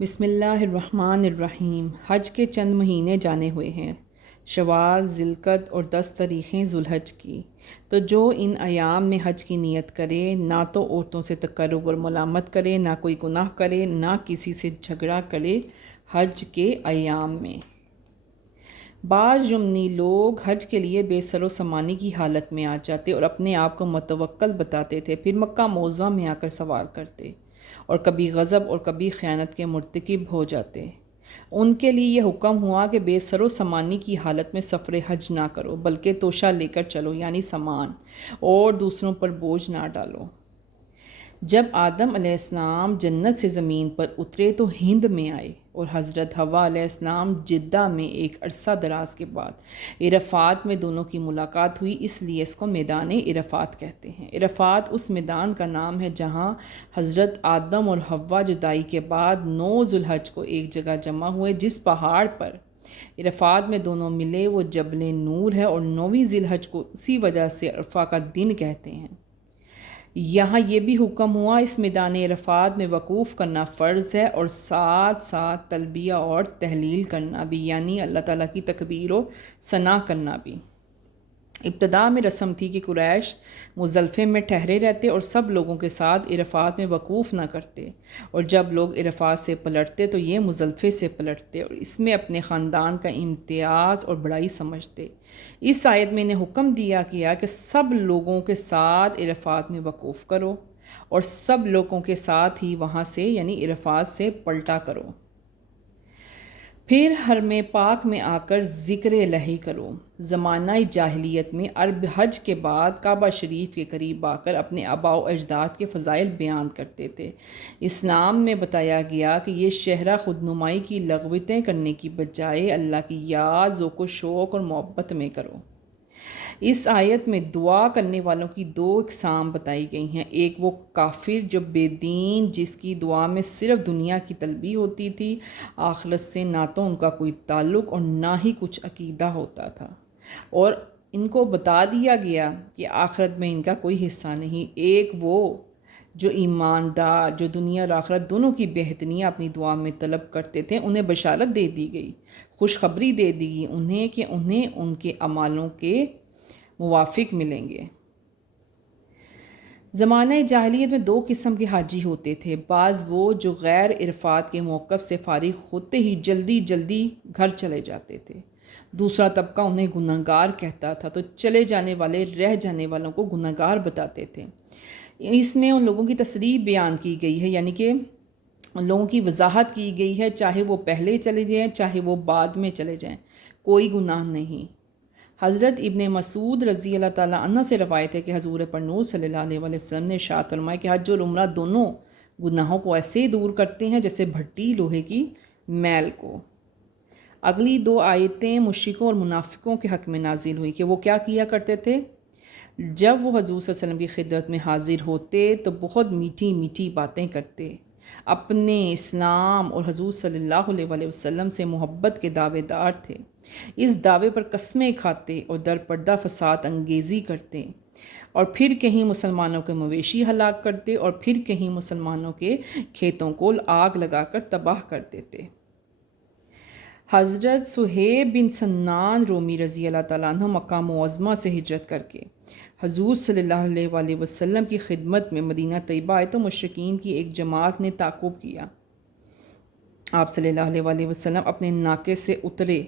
بسم اللہ الرحمن الرحیم۔ حج کے چند مہینے جانے ہوئے ہیں، شوال، ذی القعدہ اور 10 تاریخیں ذو الحج کی۔ تو جو ان ایام میں حج کی نیت کرے، نہ تو عورتوں سے تقرب اور ملامت کرے، نہ کوئی گناہ کرے، نہ کسی سے جھگڑا کرے حج کے ایام میں۔ بعض یمنی لوگ حج کے لیے بے سر و سامانی کی حالت میں آ جاتے اور اپنے آپ کو متوکل بتاتے تھے، پھر مکہ معظمہ میں آ کر سوال کرتے اور کبھی غضب اور کبھی خیانت کے مرتکب ہو جاتے۔ ان کے لیے یہ حکم ہوا کہ بے سر و سامانی کی حالت میں سفر حج نہ کرو، بلکہ توشہ لے کر چلو، یعنی سامان، اور دوسروں پر بوجھ نہ ڈالو۔ جب آدم علیہ السلام جنت سے زمین پر اترے تو ہند میں آئے، اور حضرت حوا علیہ السلام جدہ میں ایک عرصہ دراز کے بعد عرفات میں دونوں کی ملاقات ہوئی، اس لیے اس کو میدان عرفات کہتے ہیں۔ عرفات اس میدان کا نام ہے جہاں حضرت آدم اور حوا جدائی کے بعد 9 ذو الحج کو ایک جگہ جمع ہوئے۔ جس پہاڑ پر عرفات میں دونوں ملے وہ جبل نور ہے، اور 9ویں ذی الحج کو اسی وجہ سے عرفہ کا دن کہتے ہیں۔ یہاں یہ بھی حکم ہوا اس میدان عرفات میں وقوف کرنا فرض ہے، اور ساتھ ساتھ تلبیہ اور تحلیل کرنا بھی، یعنی اللہ تعالیٰ کی تکبیر و ثنا کرنا بھی۔ ابتدا میں رسم تھی کہ قریش مزدلفہ میں ٹھہرے رہتے اور سب لوگوں کے ساتھ عرفات میں وقوف نہ کرتے، اور جب لوگ عرفات سے پلٹتے تو یہ مزدلفہ سے پلٹتے اور اس میں اپنے خاندان کا امتیاز اور بڑائی سمجھتے۔ اس آیت میں انہیں حکم دیا گیا کہ سب لوگوں کے ساتھ عرفات میں وقوف کرو اور سب لوگوں کے ساتھ ہی وہاں سے یعنی عرفات سے پلٹا کرو۔ پھر حرم پاک میں آ کر ذکر الہی کرو۔ زمانہ جاہلیت میں عرب حج کے بعد کعبہ شریف کے قریب آ کر اپنے آباء و اجداد کے فضائل بیان کرتے تھے۔ اسلام میں بتایا گیا کہ یہ شہرہ خودنمائی کی لغوتیں کرنے کی بجائے اللہ کی یاد، ذوق و شوق اور محبت میں کرو۔ اس آیت میں دعا کرنے والوں کی 2 اقسام بتائی گئی ہیں۔ ایک وہ کافر جو بے دین، جس کی دعا میں صرف دنیا کی طلبی ہوتی تھی، آخرت سے نہ تو ان کا کوئی تعلق اور نہ ہی کچھ عقیدہ ہوتا تھا، اور ان کو بتا دیا گیا کہ آخرت میں ان کا کوئی حصہ نہیں۔ ایک وہ جو ایماندار، جو دنیا اور آخرت دونوں کی بہتری اپنی دعا میں طلب کرتے تھے، انہیں بشارت دے دی گئی، خوشخبری دے دی گئی انہیں کہ انہیں ان کے اعمالوں کے موافق ملیں گے۔ زمانہ جاہلیت میں 2 قسم کے حاجی ہوتے تھے۔ بعض وہ جو غیر عرفات کے موقف سے فارغ ہوتے ہی جلدی جلدی گھر چلے جاتے تھے۔ دوسرا طبقہ انہیں گنہگار کہتا تھا، تو چلے جانے والے رہ جانے والوں کو گنہگار بتاتے تھے۔ اس میں ان لوگوں کی تصریح بیان کی گئی ہے، یعنی کہ ان لوگوں کی وضاحت کی گئی ہے، چاہے وہ پہلے چلے جائیں چاہے وہ بعد میں چلے جائیں، کوئی گناہ نہیں۔ حضرت ابن مسعود رضی اللہ تعالیٰ عنہ سے روایت ہے کہ حضور پرنور صلی اللہ علیہ وسلم نے ارشاد فرمایا کہ حج اور عمرہ دونوں گناہوں کو ایسے ہی دور کرتے ہیں جیسے بھٹی لوہے کی میل کو۔ اگلی 2 آیتیں مشرکوں اور منافقوں کے حق میں نازل ہوئی کہ وہ کیا کیا کرتے تھے۔ جب وہ حضور صلی اللہ علیہ وسلم کی خدمت میں حاضر ہوتے تو بہت میٹھی میٹھی باتیں کرتے، اپنے اسلام اور حضور صلی اللہ علیہ وسلم سے محبت کے دعوے دار تھے۔ اس دعوے پر قسمیں کھاتے اور در پردہ فساد انگیزی کرتے، اور پھر کہیں مسلمانوں کے مویشی ہلاک کرتے اور پھر کہیں مسلمانوں کے کھیتوں کو آگ لگا کر تباہ کر دیتے۔ حضرت صہیب بن سنان رومی رضی اللہ تعالیٰ عنہ مکہ معظمہ سے ہجرت کر کے حضور صلی اللہ علیہ وسلم کی خدمت میں مدینہ طیبہ آئے تو مشرکین کی ایک جماعت نے تعقب کیا۔ آپ صلی اللہ علیہ وسلم اپنے ناقے سے اترے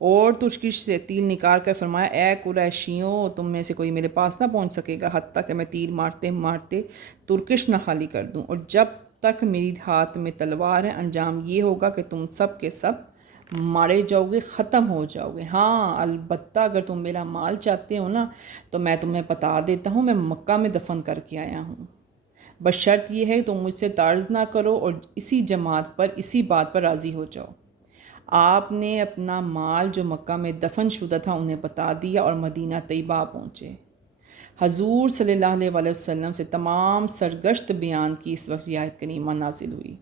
اور ترکش سے تیر نکال کر فرمایا، اے قریشیوں، تم میں سے کوئی میرے پاس نہ پہنچ سکے گا حتیٰ کہ میں تیر مارتے مارتے ترکش نہ خالی کر دوں، اور جب تک میری ہاتھ میں تلوار ہے انجام یہ ہوگا کہ تم سب کے سب مارے جاؤ گے، ختم ہو جاؤ گے۔ ہاں البتہ اگر تم میرا مال چاہتے ہو نا تو میں تمہیں بتا دیتا ہوں، میں مکہ میں دفن کر کے آیا ہوں، بس شرط یہ ہے کہ تم مجھ سے طرز نہ کرو اور اسی جماعت پر اسی بات پر راضی ہو جاؤ۔ آپ نے اپنا مال جو مکہ میں دفن شدہ تھا انہیں بتا دیا اور مدینہ طیبہ پہنچے۔ حضور صلی اللہ علیہ وسلم سے تمام سرگشت بیان کی اس وقت یہ آیت کریمہ نازل ہوئی۔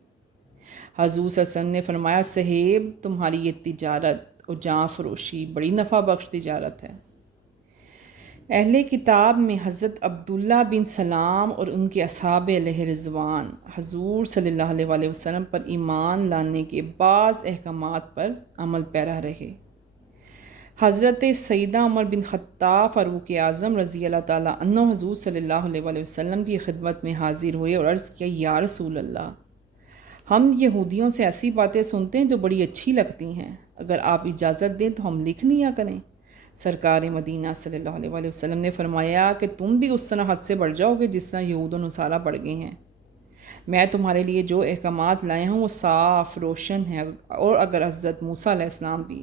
حضور صلی اللہ علیہ وسلم نے فرمایا، صہیب، تمہاری یہ تجارت اور جاں فروشی بڑی نفع بخش تجارت ہے۔ اہل کتاب میں حضرت عبداللہ بن سلام اور ان کے اصحاب علیہ رضوان حضور صلی اللہ علیہ وآلہ وسلم پر ایمان لانے کے بعض احکامات پر عمل پیرا رہے۔ حضرت سیدہ عمر بن خطاب فاروق اعظم رضی اللہ تعالیٰ عنہ حضور صلی اللہ علیہ وآلہ وسلم کی خدمت میں حاضر ہوئے اور عرض کیا، یا رسول اللہ، ہم یہودیوں سے ایسی باتیں سنتے ہیں جو بڑی اچھی لگتی ہیں، اگر آپ اجازت دیں تو ہم لکھ لیا کریں۔ سرکار مدینہ صلی اللہ علیہ وآلہ وسلم نے فرمایا کہ تم بھی اس طرح حد سے بڑھ جاؤ گے جس طرح یہود و نصارہ بڑھ گئے ہیں۔ میں تمہارے لیے جو احکامات لائے ہوں وہ صاف روشن ہیں، اور اگر حضرت موسیٰ علیہ السلام بھی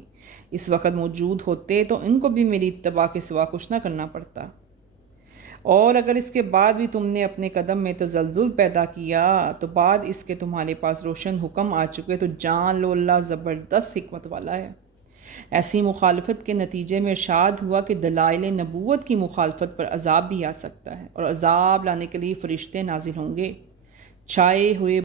اس وقت موجود ہوتے تو ان کو بھی میری اتباع کے سوا کچھ نہ کرنا پڑتا، اور اگر اس کے بعد بھی تم نے اپنے قدم میں تزلزل پیدا کیا تو بعد اس کے تمہارے پاس روشن حکم آ چکے تو جان لو اللہ زبردست حکمت والا ہے۔ ایسی مخالفت کے نتیجے میں ارشاد ہوا کہ دلائل نبوت کی مخالفت پر عذاب بھی آ سکتا ہے، اور عذاب لانے کے لیے فرشتے نازل ہوں گے۔ چھائے ہوئے